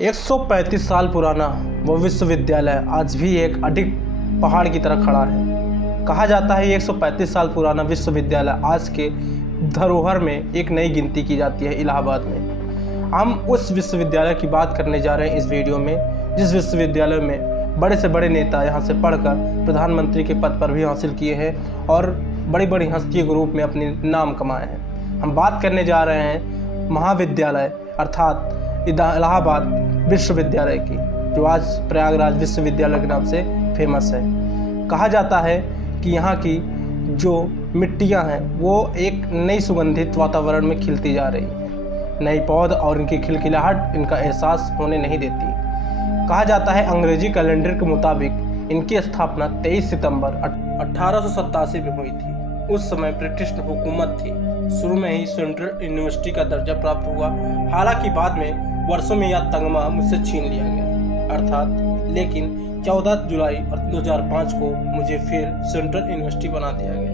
135 साल पुराना वो विश्वविद्यालय आज भी एक अडिग पहाड़ की तरह खड़ा है। कहा जाता है 135 साल पुराना विश्वविद्यालय आज के धरोहर में एक नई गिनती की जाती है इलाहाबाद में। हम उस विश्वविद्यालय की बात करने जा रहे हैं इस वीडियो में, जिस विश्वविद्यालय में बड़े से बड़े नेता यहाँ से पढ़कर प्रधानमंत्री के पद पर भी हासिल किए हैं और बड़ी बड़ी हस्तियों के रूप में अपने नाम कमाए हैं। हम बात करने जा रहे हैं महाविद्यालय अर्थात इलाहाबाद विश्वविद्यालय की, जो आज प्रयागराज विश्वविद्यालय के नाम से फेमस है। कहा जाता है कि यहाँ की जो मिट्टियाँ हैं वो एक नई सुगंधित वातावरण में खिलती जा रही हैं। नई पौध और इनकी खिलखिलाहट इनका एहसास होने नहीं देती। कहा जाता है अंग्रेजी कैलेंडर के मुताबिक इनकी स्थापना 23 सितंबर 1887 में हुई थी। उस समय ब्रिटिश हुकूमत थी। शुरू में ही सेंट्रल यूनिवर्सिटी का दर्जा प्राप्त हुआ, हालांकि बाद में वर्षों में यह तगमा मुझसे छीन लिया गया अर्थात। लेकिन 14 जुलाई 2005 को मुझे फिर सेंट्रल यूनिवर्सिटी बना दिया गया।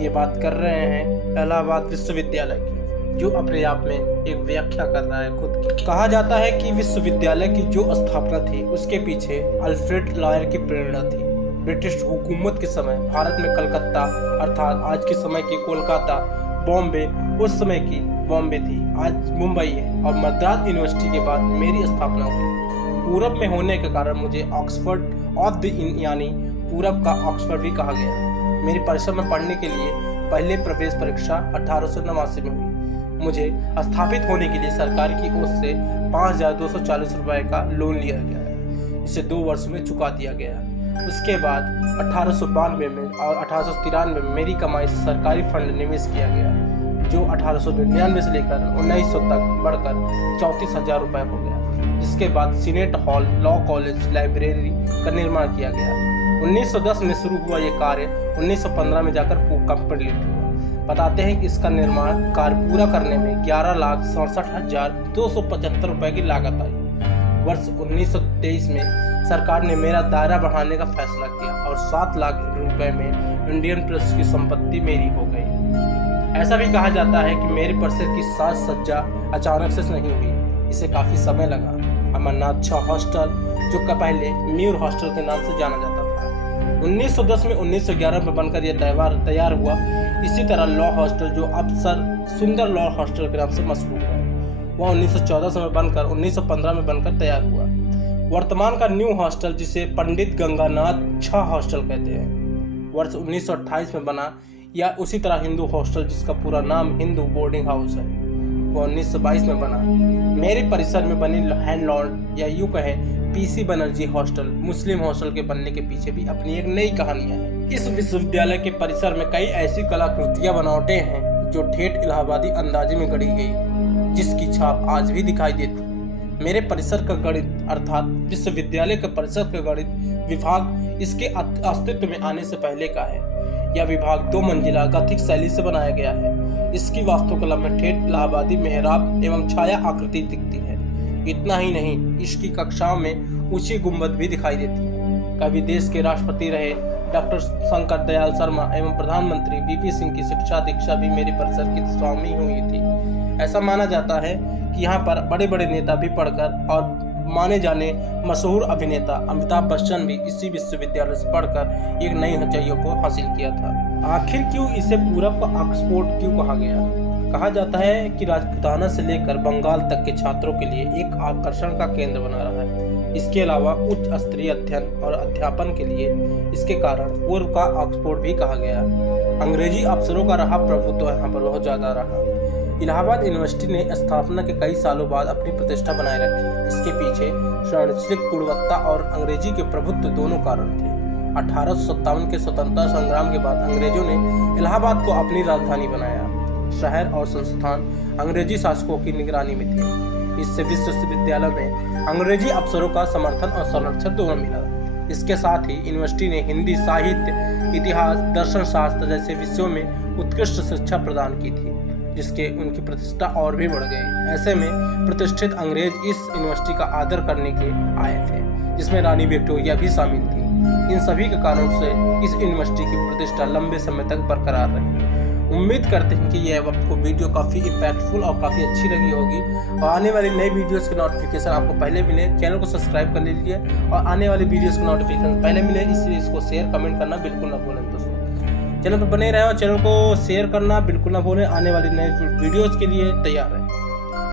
ये बात कर रहे हैं इलाहाबाद विश्वविद्यालय की, जो अपने आप में एक व्याख्या कर रहा है खुद की। कहा जाता है कि विश्वविद्यालय की जो स्थापना थी उसके पीछे अल्फ्रेड लॉयर की प्रेरणा थी। ब्रिटिश हुकूमत के समय भारत में कलकत्ता अर्थात आज के समय की कोलकाता, बॉम्बे उस समय की बॉम्बे थी, आज मुंबई है, और मद्रास यूनिवर्सिटी के बाद मेरी स्थापना हुई। पूरब में होने के कारण मुझे ऑक्सफोर्ड ऑफ द यानी पूरब का ऑक्सफोर्ड भी कहा गया। मेरी परिसर में पढ़ने के लिए पहले प्रवेश परीक्षा 1889 में हुई। मुझे स्थापित होने के लिए सरकार की ओर से 5240 रुपए का लोन लिया गया है। इसे 2 वर्ष में चुका दिया गया। उसके बाद 1892 में और 1893 में मेरी कमाई से सरकारी फंड निवेश किया गया, जो 1899 से लेकर 1900 तक बढ़कर 34,000 रुपये हो गया। जिसके बाद senate hall, law college, library का निर्माण किया गया। 1910 में शुरू हुआ ये कार्य 1915 में जाकर कंप्लीट हुआ। बताते हैं कि इसका निर्माण कार्य पूरा करने में 11,67,275 रुपये की लागत आई। वर्ष 1923 में सरकार ने मेरा दायरा बढ़ाने का फैसला किया और 7 लाख रुपए में इंडियन प्रेस की संपत्ति मेरी हो गई। ऐसा भी कहा जाता है कि मेरे परिसर की साज सज्जा अचानक से नहीं हुई, इसे काफी समय लगा। अमरनाथ शाह हॉस्टल, जो का पहले म्यूर हॉस्टल के नाम से जाना जाता था, 1910 में 1911 में बनकर यह तैयार हुआ। इसी तरह लॉ हॉस्टल, जो अब सर सुंदर लॉ हॉस्टल के नाम से मशहूर है, वह 1914 में बनकर 1915 में बनकर तैयार हुआ। वर्तमान का न्यू हॉस्टल, जिसे पंडित गंगानाथ शाह हॉस्टल कहते हैं, वर्ष 1928 में बना। या उसी तरह हिंदू हॉस्टल, जिसका पूरा नाम हिंदू बोर्डिंग हाउस है, वो 1922 में बना। मेरे परिसर में बनी हैंडलॉन्ड या यूँ कहें पीसी बनर्जी हॉस्टल, मुस्लिम हॉस्टल के बनने के पीछे भी अपनी एक नई कहानियां हैं। इस विश्वविद्यालय के परिसर में कई ऐसी कलाकृतियां बनावटें हैं जो ठेठ इलाहाबादी अंदाजे में गढ़ी गई, जिसकी छाप आज भी दिखाई देती है। मेरे परिसर का गणित अर्थात विश्वविद्यालय के परिसर का गणित विभाग इसके अस्तित्व में आने से पहले का है। यह विभाग 2 मंजिला गथिक शैली से बनाया गया है। इसकी वास्तुकला में ठेठ इलाहाबादी मेहराब एवं छाया आकृति दिखती है। इतना ही नहीं, इसकी कक्षाओं में ऊंची गुंबद भी दिखाई देती है। कभी देश के राष्ट्रपति रहे डॉक्टर शंकर दयाल शर्मा एवं प्रधानमंत्री वीपी सिंह की शिक्षा दीक्षा भी मेरे परिसर की स्वामी हुई थी। ऐसा माना जाता है कि यहाँ पर बड़े बड़े नेता भी पढ़कर और माने जाने मशहूर अभिनेता अमिताभ बच्चन भी इसी विश्वविद्यालय से पढ़कर एक नई ऊंचाइयों को हासिल किया था। आखिर क्यों इसे पूरब का ऑक्सफोर्ड क्यों कहा गया? कहा जाता है कि राजपूताना से लेकर बंगाल तक के छात्रों के लिए एक आकर्षण का केंद्र बना रहा है। इसके अलावा उच्च स्तरीय अध्ययन और अध्यापन के लिए इसके कारण पूर्व का ऑक्सफोर्ड भी कहा गया। अंग्रेजी अफसरों का रहा प्रभुत्व यहाँ पर बहुत ज्यादा रहा। इलाहाबाद यूनिवर्सिटी ने स्थापना के कई सालों बाद अपनी प्रतिष्ठा बनाए रखी। इसके पीछे शैक्षणिक गुणवत्ता और अंग्रेजी के प्रभुत्व दोनों कारण थे। 1857 के स्वतंत्रता संग्राम के बाद अंग्रेजों ने इलाहाबाद को अपनी राजधानी बनाया। शहर और संस्थान अंग्रेजी शासकों की निगरानी में थे। इससे विश्वविद्यालय में अंग्रेजी अफसरों का समर्थन और संरक्षण दोनों मिला। इसके साथ ही यूनिवर्सिटी ने हिंदी साहित्य, इतिहास, दर्शन शास्त्र जैसे विषयों में उत्कृष्ट शिक्षा प्रदान की थी, जिसके उनकी प्रतिष्ठा और भी बढ़ गई। ऐसे में प्रतिष्ठित अंग्रेज इस यूनिवर्सिटी का आदर करने के आए थे, जिसमें रानी विक्टोरिया भी शामिल थी। इन सभी के कारणों से इस यूनिवर्सिटी की प्रतिष्ठा लंबे समय तक बरकरार रही। उम्मीद करते हैं कि ये आपको वीडियो काफ़ी इम्पैक्टफुल और काफ़ी अच्छी लगी होगी और आने वाली नई वीडियोस के नोटिफिकेशन आपको पहले मिले। चैनल को सब्सक्राइब कर लीजिए और आने वाली वीडियोस के नोटिफिकेशन पहले मिले, इसलिए इसको शेयर कमेंट करना बिल्कुल ना भूलें दोस्तों। चैनल पर बने रहें और चैनल को शेयर करना बिल्कुल ना भूलें। आने वाली नई वीडियोज़ के लिए तैयार रहें।